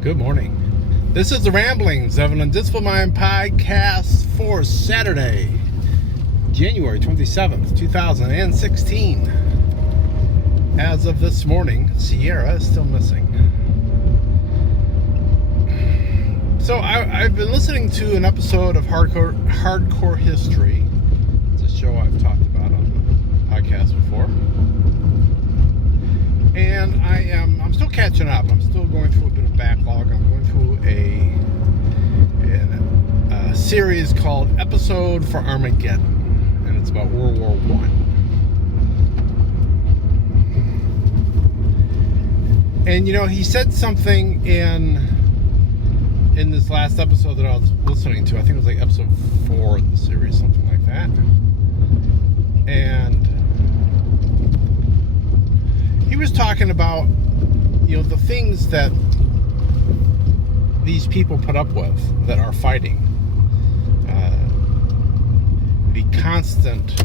Good morning. This is the Ramblings of an Undisciplined Mind podcast for Saturday, January 27th, 2016. As of this morning, Sierra is still missing. So I've been listening to an episode of Hardcore History. It's a show I've talked about on the podcast before. And I'm still catching up. I'm still going through a bit of backlog. I'm going through a series called Episode for Armageddon, and it's about World War I. And he said something in this last episode that I was listening to. I think it was like episode 4 of the series, something like that. And he was talking about, the things that these people put up with that are fighting. The constant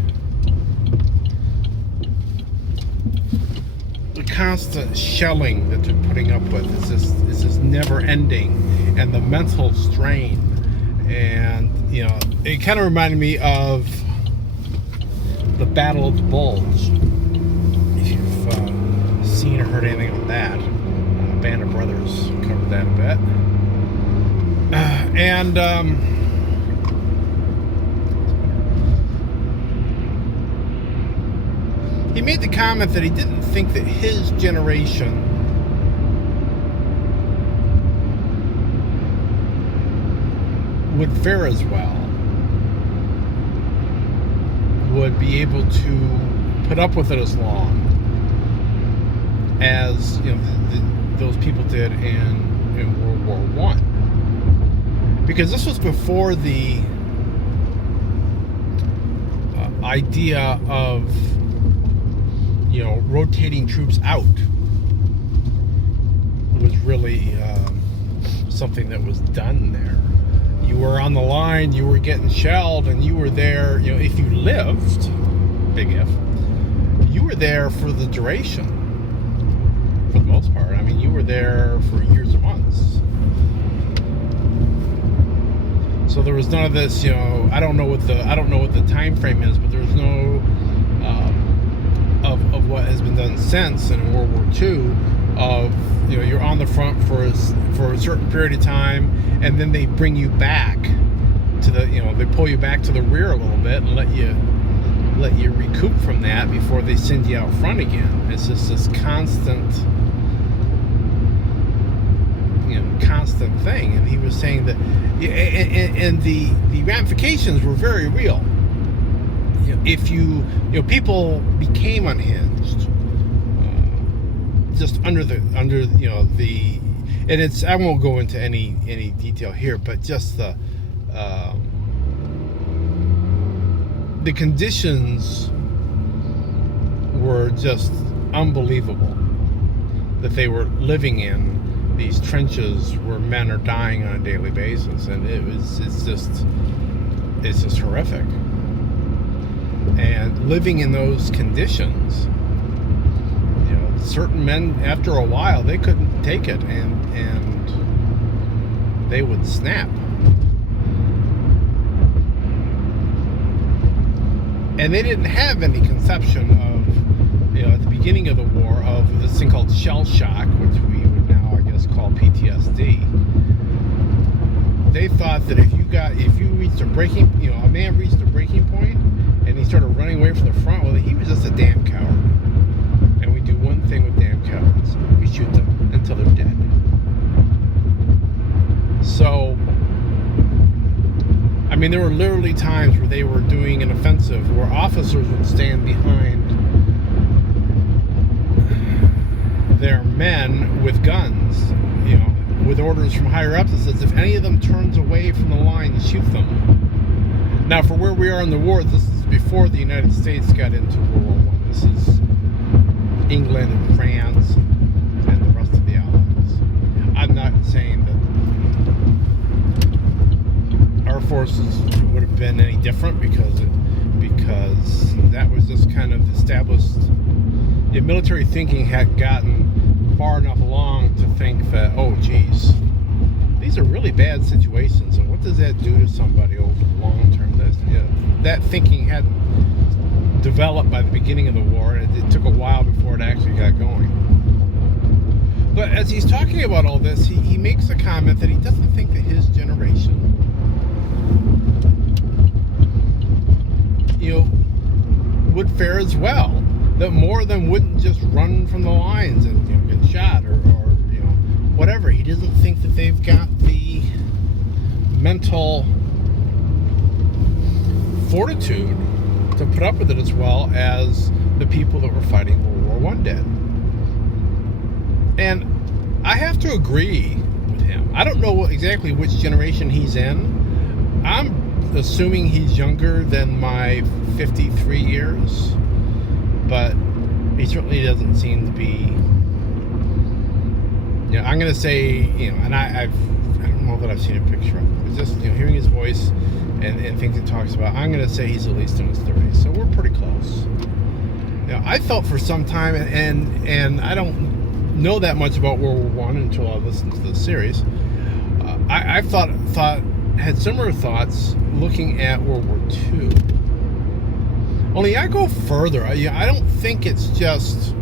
shelling that they're putting up with is just never ending, and the mental strain. And, it kind of reminded me of the Battle of the Bulge. If you've seen or heard anything on that, Band of Brothers covered that a bit. He made the comment that he didn't think that his generation would fare as well, would be able to put up with it as long as those people did in World War I, because this was before the idea of rotating troops out was really something that was done there. You were on the line, you were getting shelled, and you were there. If you lived, big if, you were there for the duration. For the most part, you were there for years or months. So there was none of this. I don't know what the time frame is, but there was no of what has been done since in World War II. Of you're on the front for a certain period of time, and then they bring you back to the they pull you back to the rear a little bit and let you recoup from that before they send you out front again. It's just this constant thing. And he was saying that, and the ramifications were very real. If people became unhinged, just under the and it's, I won't go into any detail here, but just the conditions were just unbelievable that they were living in. These trenches where men are dying on a daily basis, and it's just horrific. And living in those conditions, certain men, after a while, they couldn't take it, and they would snap. And they didn't have any conception of, at the beginning of the war, of this thing called shell shock, which we would now, I guess, call PTSD. They thought that if you reached a breaking, a man reached a breaking point and he started running away from the front, well, he was just a damn coward. And we do one thing with damn cowards: we shoot them until they're dead. So, there were literally times where they were doing an offensive where officers would stand behind their men with guns, with orders from higher ups that says if any of them turns away from the line, shoot them. Now, for where we are in the war, this is before the United States got into World War I. This is England and France and the rest of the Allies. I'm not saying that our forces would have been any different, because that was just kind of established. The military thinking had gotten far enough along to think that, oh geez, these are really bad situations, and what does that do to somebody over the long term? That thinking hadn't developed by the beginning of the war, and it took a while before it actually got going. But as he's talking about all this, he makes a comment that he doesn't think that his generation, would fare as well. That more of them wouldn't just run from the lines and get shot or whatever. He doesn't think that they've got the mental fortitude to put up with it as well as the people that were fighting World War I did. And I have to agree with him. I don't know exactly which generation he's in. I'm assuming he's younger than my 53 years, but he certainly doesn't seem to be. I'm going to say, and I don't know that I've seen a picture of him. It's just, hearing his voice and things he talks about, I'm going to say he's at least in his 30s. So we're pretty close. I felt for some time, and I don't know that much about World War I until I listened to the series. I had similar thoughts looking at World War II. Only I go further. I don't think it's just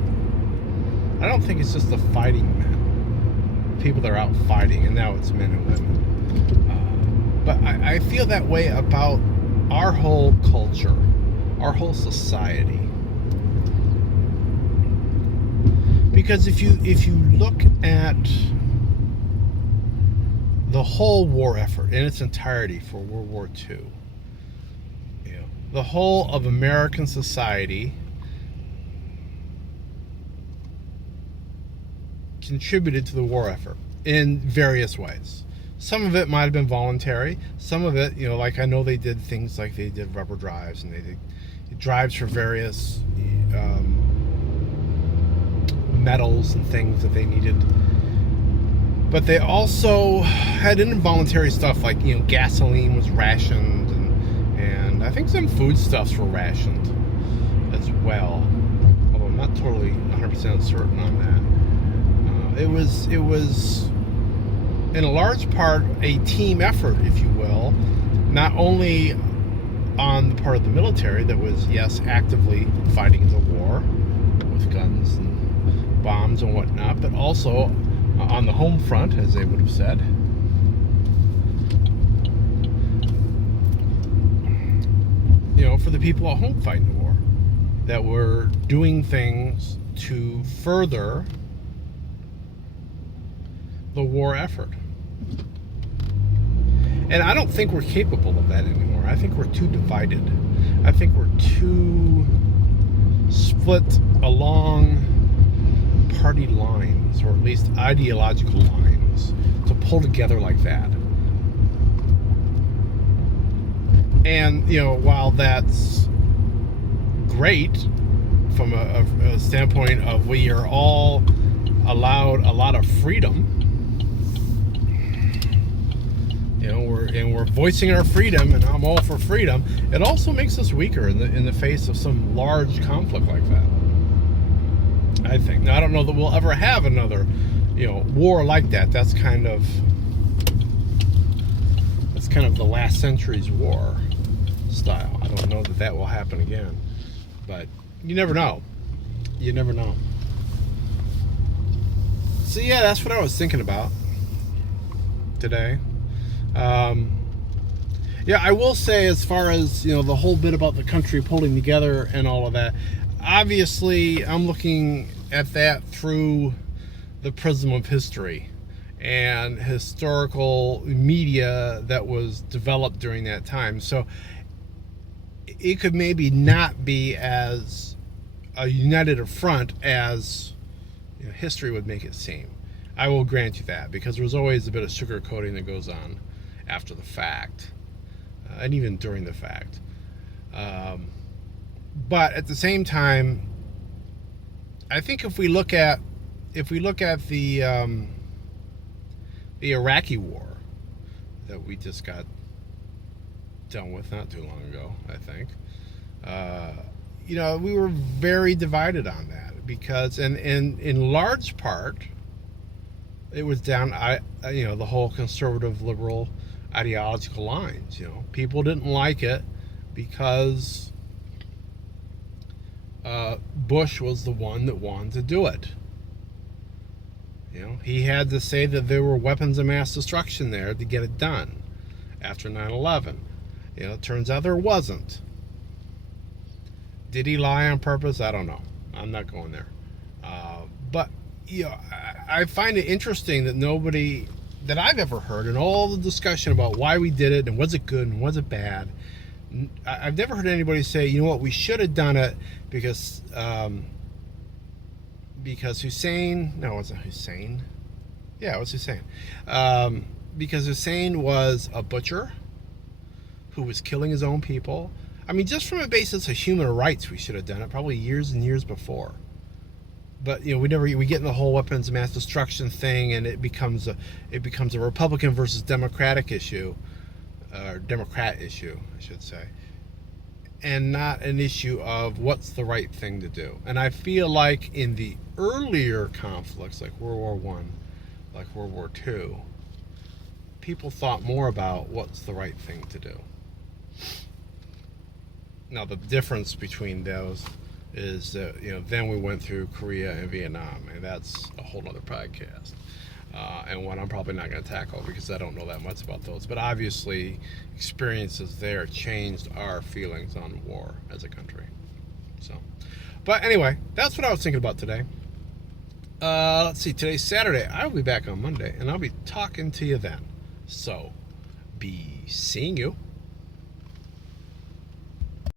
the fighting men, people that are out fighting, and now it's men and women. But I feel that way about our whole culture, our whole society. Because if you look at the whole war effort in its entirety for World War II, the whole of American society contributed to the war effort in various ways. Some of it might have been voluntary. Some of it, like I know they did things like they did rubber drives, and they did drives for various metals and things that they needed. But they also had involuntary stuff like, gasoline was rationed, and I think some foodstuffs were rationed as well. Although I'm not totally 100% certain on that. It was in a large part a team effort, if you will, not only on the part of the military that was, yes, actively fighting the war with guns and bombs and whatnot, but also on the home front, as they would have said. For the people at home fighting the war, that were doing things to further the war effort. And I don't think we're capable of that anymore. I think we're too divided. I think we're too split along party lines, or at least ideological lines, to pull together like that. And, while that's great from a standpoint of we are all allowed a lot of freedom, we're voicing our freedom, and I'm all for freedom, it also makes us weaker in the face of some large conflict like that, I think. Now, I don't know that we'll ever have another, war like that. That's kind of the last century's war style. I don't know that will happen again, but you never know. So yeah, that's what I was thinking about today. I will say, as far as the whole bit about the country pulling together and all of that, obviously I'm looking at that through the prism of history and historical media that was developed during that time. So it could maybe not be as a united a front as history would make it seem. I will grant you that, because there's always a bit of sugarcoating that goes on after the fact, and even during the fact. But at the same time, I think if we look at the Iraqi war that we just got done with not too long ago, I think, we were very divided on that, because, and in large part, it was down, the whole conservative liberal ideological lines. People didn't like it because Bush was the one that wanted to do it. He had to say that there were weapons of mass destruction there to get it done after 9/11. It turns out there wasn't. Did he lie on purpose? I don't know. I'm not going there. But I find it interesting that nobody that I've ever heard in all the discussion about why we did it and was it good and was it bad, I've never heard anybody say, you know what, we should have done it because Hussein, no, it wasn't Hussein. Yeah, it was Hussein. Because Hussein was a butcher who was killing his own people. I mean, just from a basis of human rights, we should have done it probably years and years before. But we get in the whole weapons of mass destruction thing, and it becomes a Republican versus Democratic issue, or Democrat issue, I should say, and not an issue of what's the right thing to do. And I feel like in the earlier conflicts, like World War One, like World War II, people thought more about what's the right thing to do. Now the difference between those is that then we went through Korea and Vietnam, and that's a whole other podcast, and one I'm probably not going to tackle because I don't know that much about those. But obviously, experiences there changed our feelings on war as a country. So, but anyway, that's what I was thinking about today. Let's see. Today's Saturday. I'll be back on Monday, and I'll be talking to you then. So, be seeing you.